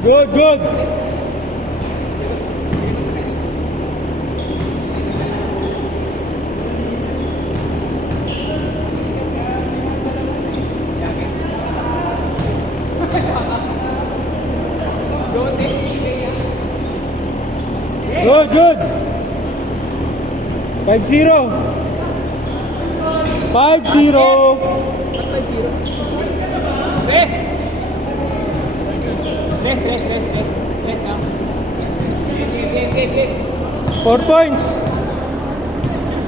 Good, good. Good, good. 5-0. 5-0. Rest. Rest now. Get. 4 points.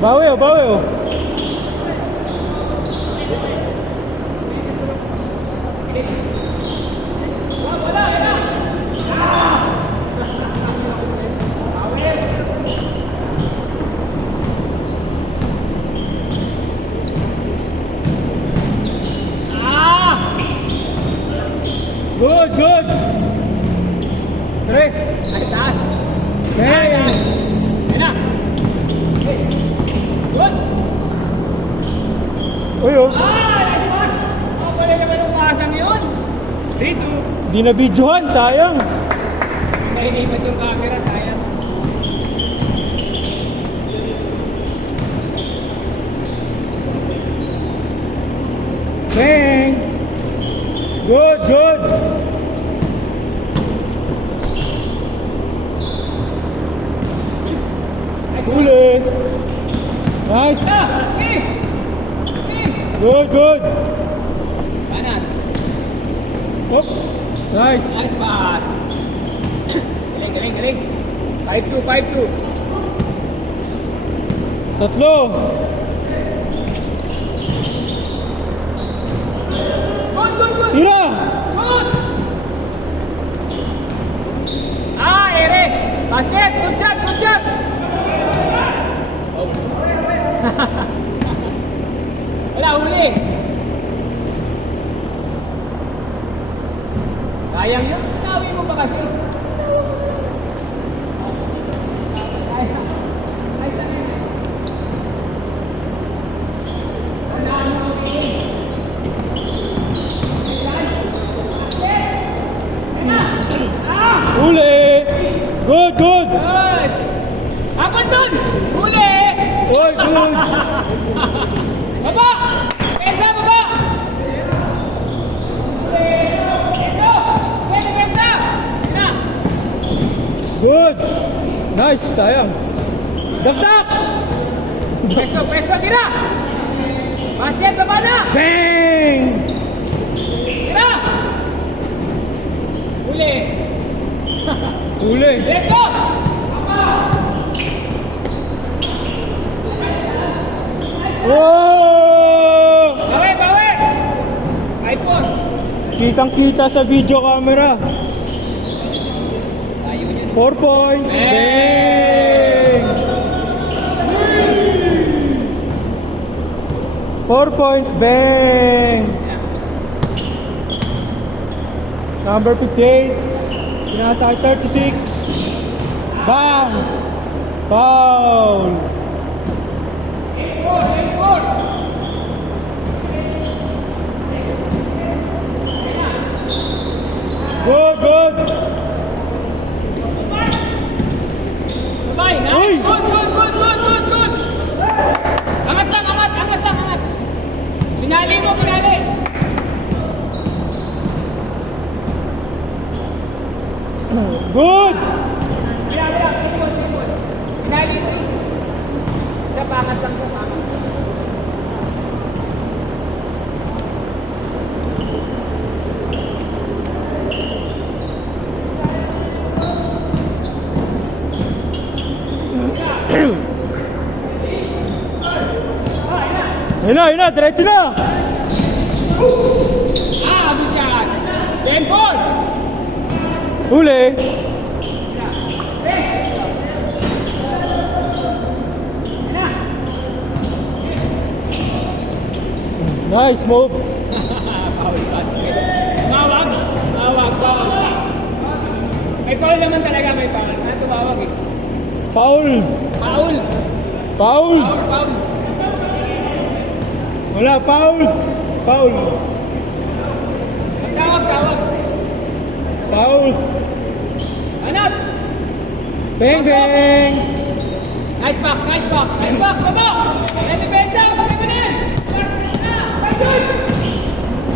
Bawi oh, bawi oh. Good, good. 3. Ay, taas. Hey. Yan na. Good. Uy oh. Pwede naman yung pasang yun. 3-2. Di na videohan, sayang. Nahilipat yung camera, sayang. Bang. Good, good. Huli. Nice. Good, good. Kanan. Oh. Nice. Alis paas. Galing. 5-2. Tatlo. Good. Tira. Good. Ere. Basket. Good shot. Wala, huli. Sayang yun. Nawi mo pa kasi. Huli. Good, good. Good. Habang dun. Huli. Oy, good. Baba. Pensa, baba. Pensa. Na. Good. Nice, sayang. Dagdag. Pesto, tira. Basket, baba na. Bang. Tira. Huli. Huli. Diretso. Oh! Bawi. iPhone. Kitang-kita sa video camera. Tayo yun. 4 points. Bang! 4 points. Bang! Number 58. Pinasa kay 36. Bang! Foul! Good, good! Sabay, na. Uy! Good. Angat lang. Pinali mo. Good! Pinali mo isa. Siya, pangat lang siya. Yun na, diretso na! Abot yan. Temple. Huli! Nice move! Foul basket. Mawag. May foul naman talaga, may foul. Ano tumawag eh? Foul! Foul. Foul! Foul. Wala, foul! Foul! Tawag. Foul! Bang, bang! Nice box, nice box, nice box, baba! May depensa, sabi mo na yan! Right good!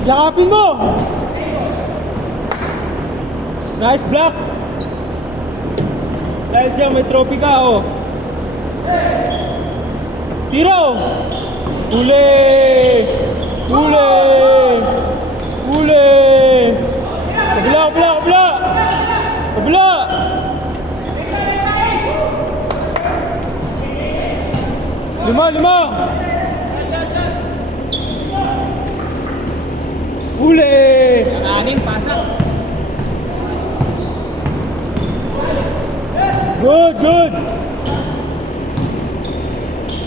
Yakapin mo! Nice block! Dahil dyan may trophy ka, oh. Tiro! Huli! Huli! Huli! Kabila, kabila, kabila! Kabila! Lima! Huli! Aning pasok. Good!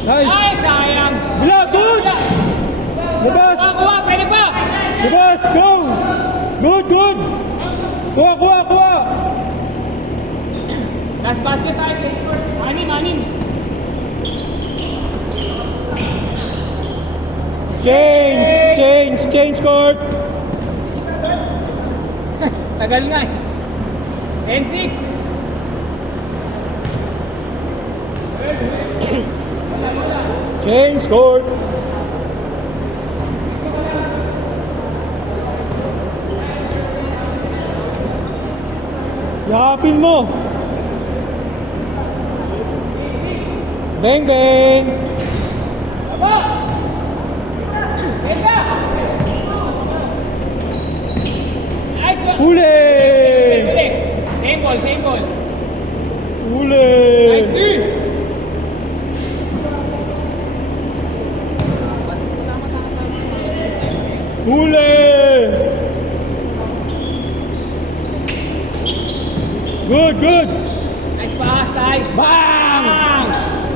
Nice! Ay, sayang! Bila, good! Labas! Kuha, pwede pa! Labas! Go! Good! Kuha! Last basket tayo, anim. Change court! Tagal nga eh. 10-6. Change court! Yakapin mo! Bang, bang! Aba! Pensa! Nice job! Huli! Same ball. Huli! Nice D! Huli! Good! Nice pass, Tay! Bang! Bang!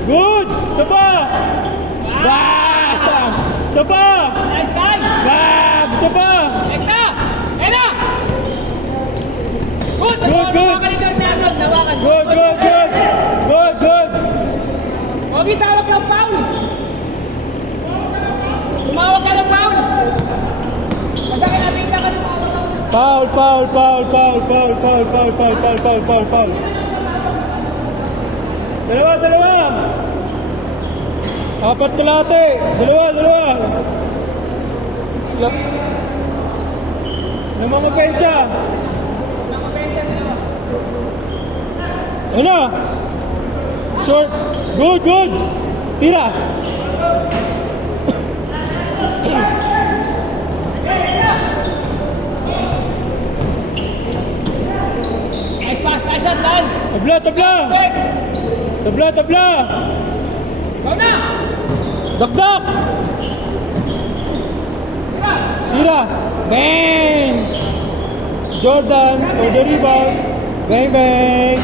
Good! Sapa! Bang! Sapa! Nice, Tay! Bang! Sapa! Ekta! Ena! Good! Good! Nawakan ni Garniason, nawakan. Good! Pogi, tawag ng foul! Tumawag ka ng foul! Masakit na pinta ka tumawag ng foul. Foul! Dalawa! Apat kalate! Dalawa! Naman magpensa! Ano? Short! Good! Tira! Nice pass, nice shot, Lan! Tabla! Go na! Dakdak! Tira! Bang! Jordan for the rebound. Bang!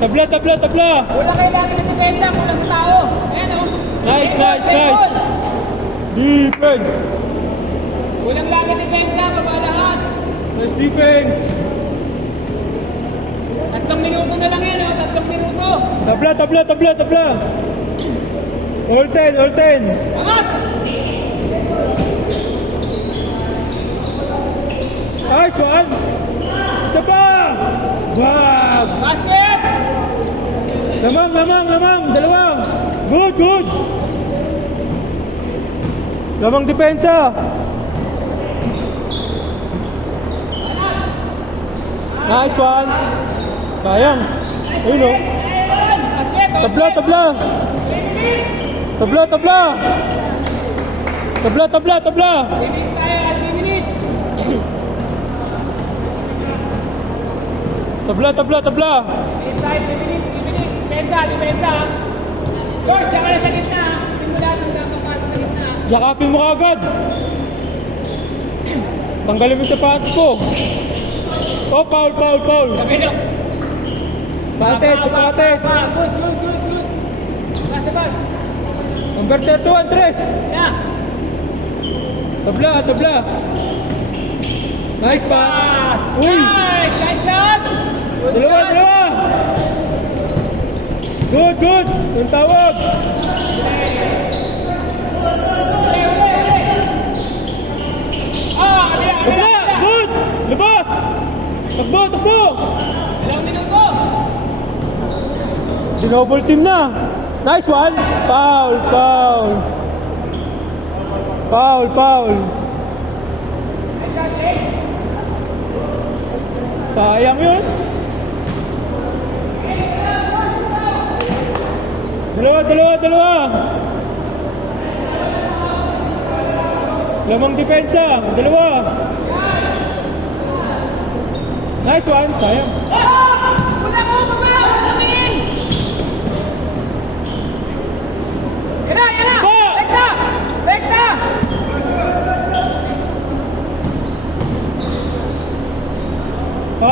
Tabla! Wala kailangan sa depensa, kulang sa tao. Ayan o. Nice! Defense! Kulang lang sa depensa, baba lahat. Nice defense! 3 minuto na lang yan o, 3 minuto. Tabla! All 10! Angat! Nice one! Isa pa! Wag! Basket! Lamang! Dalawa! Good! Lamang depensa! Nice one! Sayang! Ayun o! Basket! Tabla! Tabla! Tabla! 3 minutes tayo, 3 minutes. Tabla! Minutes tayo, 3 minutes. Depensa. George, siya ka na sa gitna. Simula nung napapasok sa gitna. Yakapin mo kaagad! Tanggalin mo sa pants ko! Oh, foul! Kabilo. Patet! Good. Bas. Number 31, Tres! Yeah. Tabla! Nice pass! Uy! Nice shot! Good shot! Dalawa! Good! Yung tawag! Ah, Tabla! Good! Labas! Takbo, takbo! 2 minuto. Dinoble team na. Nice one. Foul, foul. Foul, foul. Sayang yun. Dalawa. Lamang depensa. Dalawa. Nice one. Sayang. Wala mo, pagbayaw! Tumingin! Yan na! Ba! Rekta! Rekta!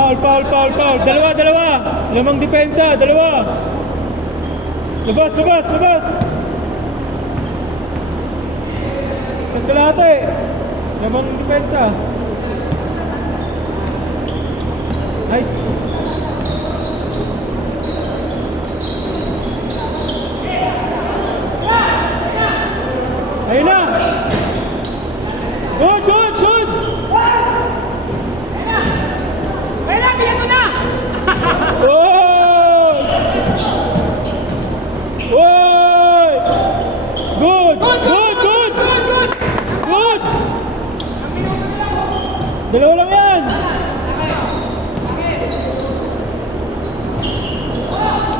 Foul. Dalawa. Lamang depensa. Dalawa. Labas. Isang kalahati. Lamang depensa. Nice. Ayun na. Good. Ayun na, bigyan ko na! Oy! Good! Dalawa lang yan!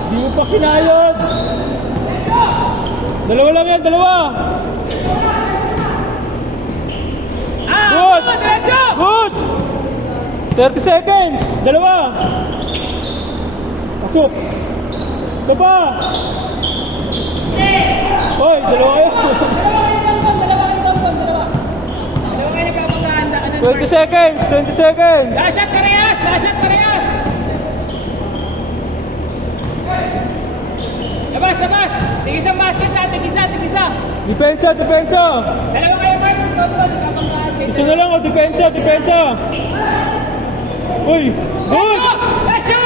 Di mo pa kinayod! Dalawa lang yan, dalawa! Good! Diretso! Good! 30 seconds! Dalawa! Pasok! Isa pa! Hoy, dalawa kayo! Dalawa kayo nagkapaganda. 20 seconds! Lashat parehas! Labas! Tigis ang basket na! Tigisa! Depensa! Dalawa kayo, Mark! Isa na lang, depensa! Uy! Good! Lashat!